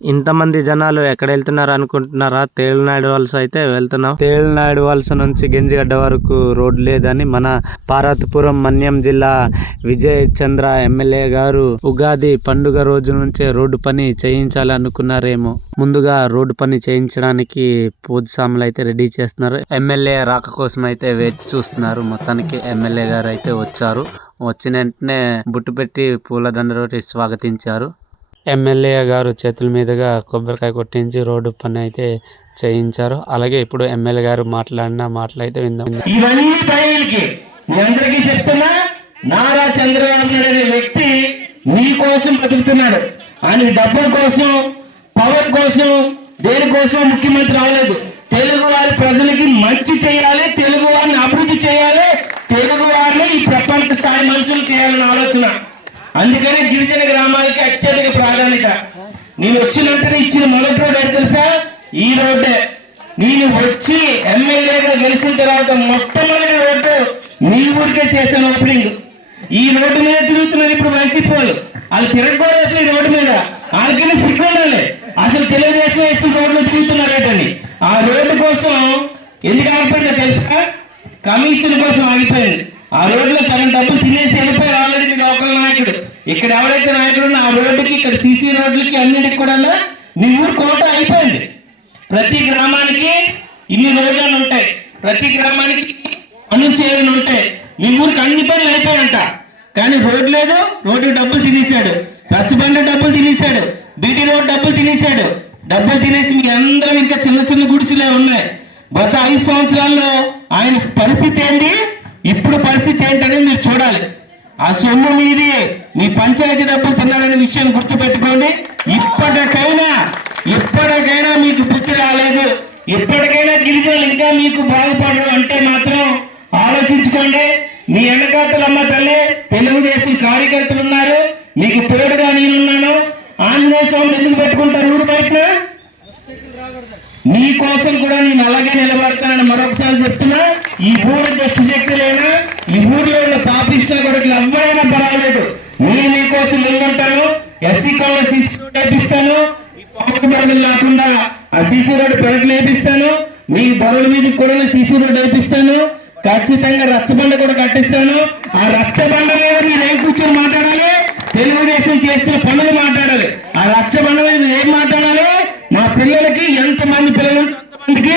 ఇంతమంది జనాలు ఎక్కడ వెళ్తున్నారు అనుకుంటున్నారా? తేలునాయుడు వలస అయితే వెళ్తున్నాం. తేలునాయుడు వలస నుంచి గెంజిగడ్డ వరకు రోడ్ లేదని మన పార్వతీపురం మన్యం జిల్లా విజయ్ చంద్ర ఎమ్మెల్యే గారు ఉగాది పండుగ రోజు నుంచే రోడ్డు పని చేయించాలి అనుకున్నారేమో. ముందుగా రోడ్డు పని చేయించడానికి పూజ సాములు అయితే రెడీ చేస్తున్నారు. ఎమ్మెల్యే రాక కోసం అయితే వేచి చూస్తున్నారు. మొత్తానికి ఎమ్మెల్యే గారు అయితే వచ్చారు. వచ్చిన వెంటనే బుట్టు పెట్టి పూలదండతోటి స్వాగతించారు. ఎమ్మెల్యే గారు చేతుల మీదుగా కొబ్బరికాయ కొట్టించి రోడ్డు పని అయితే చేయించారు. అలాగే ఇప్పుడు ఎమ్మెల్యే గారు మాట్లాడిన మాటలు అయితే విందాం. ఇవన్నీ పైకి మీ అందరికీ చెప్తున్నా, నారా చంద్రబాబు నాయుడు అనే వ్యక్తి మీ కోసం బతుకుతున్నాడు. ఆయన డబ్బుల కోసం, పవర్ కోసం, దేనికోసం ముఖ్యమంత్రి అవ్వలేదు. తెలుగు వారి ప్రజలకి మంచి చేయాలి, తెలుగు వారిని అభివృద్ధి చేయాలి, తెలుగు వారిని ఈ ప్రపంచ స్థాయి మనుషులు చేయాలని ఆలోచన. అందుకనే గిరిజన గ్రామాలకి అత్యధిక ప్రాధాన్యత. నేను వచ్చినట్టు ఇచ్చిన మొదటి రోడ్డు ఏంటి తెలుసా? ఈ రోడ్డే. నేను వచ్చి ఎమ్మెల్యేగా గెలిచిన తర్వాత మొట్టమొదటి రోడ్డు మీ ఊరికే చేశాను ఓపెనింగ్. ఈ రోడ్డు మీద తిరుగుతున్నారు ఇప్పుడు వైసీపీ వాళ్ళు. వాళ్ళు తిరగకూడదు అసలు ఈ రోడ్డు మీద. వాళ్ళకైనా సిగ్గు ఉండాలి. అసలు తెలుగుదేశం వేసిన రోడ్లు తిరుగుతున్నారు ఏంటని. ఆ రోడ్డు కోసం ఎందుకు ఆగిపోయిందో తెలుసా? కమిషన్ కోసం ఆగిపోయింది. ఆ రోడ్లో సగం డబ్బులు తినేసి వెళ్ళిపోయారు ఆల్రెడీ మీ లోకల్ నాయకుడు. ఇక్కడ ఎవరైతే నాయకుడు ఉన్నా ఆ రోడ్డుకి, ఇక్కడ సీసీ రోడ్లకి అన్నిటికి కూడా మీ ఊరు కోట అయిపోయింది. ప్రతి గ్రామానికి ఇన్ని రోడ్లను ఉంటాయి, ప్రతి గ్రామానికి అనుచేయని ఉంటాయి. మీ ఊరికి అన్ని పనులు అయిపోయాయంట. కానీ రోడ్డు లేదు, రోడ్డుకి డబ్బులు తినేశాడు. రచ్చబండ డబ్బులు తినేశాడు, బీటీ రోడ్ డబ్బులు తినేశాడు. డబ్బులు తినేసి మీ అందరం ఇంకా చిన్న చిన్న గుడిసెలే ఉన్నాయి. గత 5 సంవత్సరాల్లో ఆయన పరిస్థితి ఏంటి, ఇప్పుడు పరిస్థితి ఏంటనేది మీరు చూడాలి. ఆ సొమ్ము మీది, మీ పంచాయతీ డబ్బులు తిన్నారనే విషయాన్ని గుర్తుపెట్టుకోండి. ఇప్పటికైనా మీకు బుద్ధి రాలేదు, ఇప్పటికైనా గిరిజనులు ఇంకా మీకు బాగుపడరు అంటే మాత్రం ఆలోచించుకోండి. మీ వెనకాతలమ్మ తల్లి తెలుగుదేశం కార్యకర్తలు ఉన్నారు, మీకు తోడుగా నేనున్నాను. ఆంజనేయ స్వామిని ఎందుకు పెట్టుకుంటారు ఊరు బయట? నీ కోసం కూడా నేను అలాగే నిలబడతానని మరొకసారి చెప్తున్నా. ఈ ఊరు దుష్ట శక్తులైనా, ఈ ఊర్లో ఉన్న పాపిష్ట కొడుకులు ఎవరైనా పర్వాలేదు, నేను మీకోసం ముందుంటాను. ఎస్సీ కాలనీ సీసీ రోడ్ వేపిస్తాను. ఈ పవన్ బడులు లేకుండా ఆ సీసీ రోడ్ పెరట్లు వేపిస్తాను. మీ బరువుల మీద కూడా సీసీ రోడ్ వేపిస్తాను. ఖచ్చితంగా రచ్చబండ కూడా కట్టిస్తాను. ఆ రచ్చబండ మీద మీరు ఏం కూర్చొని మాట్లాడాలి? తెలుగుదేశం చేస్తున్న పనులు మాట్లాడాలి. ఆ రచ్చబండ మీద మీరు ఏం మాట్లాడాలి? మా పిల్లలకి ఎంతమంది పిల్లలు అంతమందికి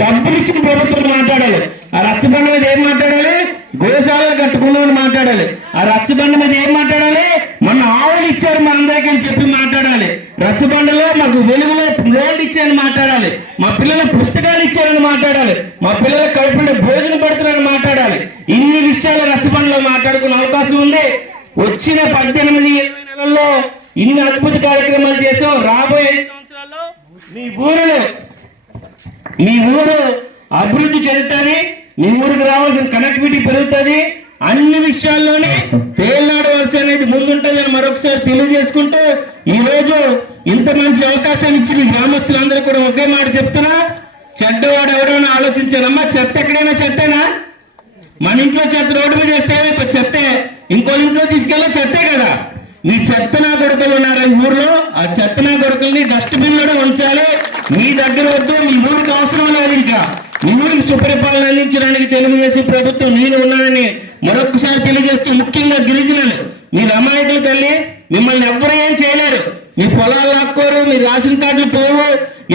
డబ్బులు ఇచ్చిన ప్రభుత్వం మాట్లాడాలి. ఆ రచ్చబండ మీద ఏం మాట్లాడాలి? గోశాలను కట్టుకున్నామని మాట్లాడాలి. ఆ రచ్చబండ మీద ఏం మాట్లాడాలి? మన ఆవులు ఇచ్చారు మా అందరికీ అని చెప్పి మాట్లాడాలి. రచ్చబండలో మాకు వెలుగులో లోన్లు ఇచ్చారని మాట్లాడాలి. మా పిల్లల పుస్తకాలు ఇచ్చారని మాట్లాడాలి. మా పిల్లల కడుపులో భోజనం పెడుతున్నారని మాట్లాడాలి. ఇన్ని విషయాలు రచ్చబండలో మాట్లాడుకునే అవకాశం ఉంది. వచ్చిన 18-20 నెలల్లో ఇన్ని అద్భుత కార్యక్రమాలు చేసాం. రాబోయే 5 సంవత్సరాల్లో మీ ఊరు అభివృద్ధి చెందుతుంది. మీ ఊరికి రావాల్సిన కనెక్టివిటీ పెరుగుతుంది. అన్ని విషయాల్లోనే తేలినాడు వలస అనేది ముందుంటుంది అని మరొకసారి తెలియజేసుకుంటూ, ఈ రోజు ఇంత మంచి అవకాశాన్ని ఇచ్చి మీ గ్రామస్తులందరూ కూడా ఒకే మాట చెప్తున్నా. చెడ్డవాడు ఎవరైనా ఆలోచించానమ్మా, చెత్త ఎక్కడైనా చెత్తేనా? మన ఇంట్లో చెత్త రోడ్డు మీద వేస్తే చెత్తే, ఇంకో ఇంట్లో తీసుకెళ్ళి చెత్తే కదా. మీ చెత్త నా కొడుకులు ఉన్నారు ఈ ఊర్లో, ఆ చెత్త నా కొడుకుల్ని డస్ట్బిన్ లో ఉంచాలి. మీ దగ్గర వద్దు, మీ ఊరికి అవసరం లేదు. ఇంకా మీ ఊరికి సుపరిపాలన అందించడానికి తెలుగుదేశం ప్రభుత్వం నేను ఉన్నానని మరొకసారి తెలియజేస్తూ, ముఖ్యంగా గిరిజనులు మీరు అమాయకులు తల్లి, మిమ్మల్ని ఎవ్వరూ ఏం చేయలేరు. మీ పొలాలు లాక్కోరు, మీ రేషన్ కార్డులు పోవు.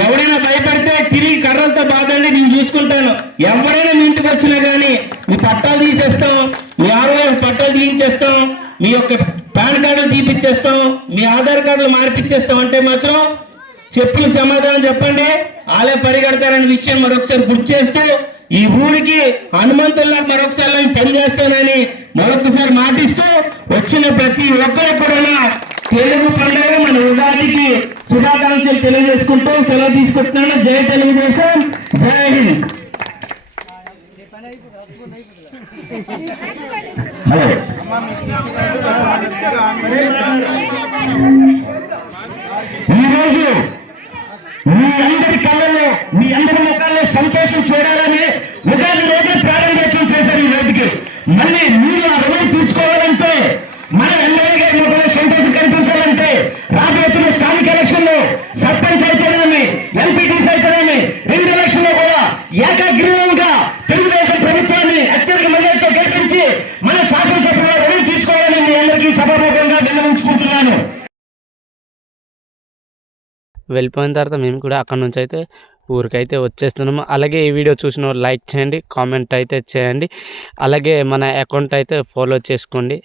ఎవరైనా భయపడితే తిరిగి కర్రలతో బాధండి, నేను చూసుకుంటాను. ఎవరైనా మీ ఇంటికి వచ్చినా కానీ మీ పట్టాలు తీసేస్తాం, మీ ఆరోగ్య పట్టాలు తీయించేస్తాం, మీ యొక్క పాన్ కార్డులు తీపిచ్చేస్తాం, మీ ఆధార్ కార్డులు మార్పిచ్చేస్తాం అంటే మాత్రం చెప్పిన సమాధానం చెప్పండి. వాళ్ళే పరిగెడతారనే విషయం మరొకసారి గుర్తు చేస్తూ, ఈ ఊరికి హనుమంతుల్లా మరొకసారి నేను పనిచేస్తానని మరొకసారి మాటిస్తూ, వచ్చిన ప్రతి ఒక్కరు కూడా తెలుగు పండుగ మన ఉగాదికి శుభాకాంక్షలు తెలియజేసుకుంటూ సెలవు తీసుకుంటున్నాను. జై తెలుగుదేశం, జై హింద్. హలో, ఈరోజు మీ అందరి కళ్ళల్లో, మీ అందరి ముఖాల్లో సంతోషం చూడాలని ఉగాది రోజు ప్రారంభోత్సవం చేశారు ఈ రోడ్డుకి. మళ్ళీ మీరు ఆ రుణం తీర్చుకోవాలంటే, మన ఎమ్మెల్యే గారి ముఖంలో సంతోషం కనిపించాలంటే, రాబోతున్న స్థానిక ఎలక్షన్ లో వెళ్ళిపోయిన తర్వాత మేము కూడా అక్కడ నుంచి అయితే ఊరికైతే వచ్చేస్తున్నాము. అలాగే ఈ వీడియో చూసిన వాళ్ళు లైక్ చేయండి, కామెంట్ అయితే చేయండి. అలాగే మన అకౌంట్ అయితే ఫాలో చేసుకోండి.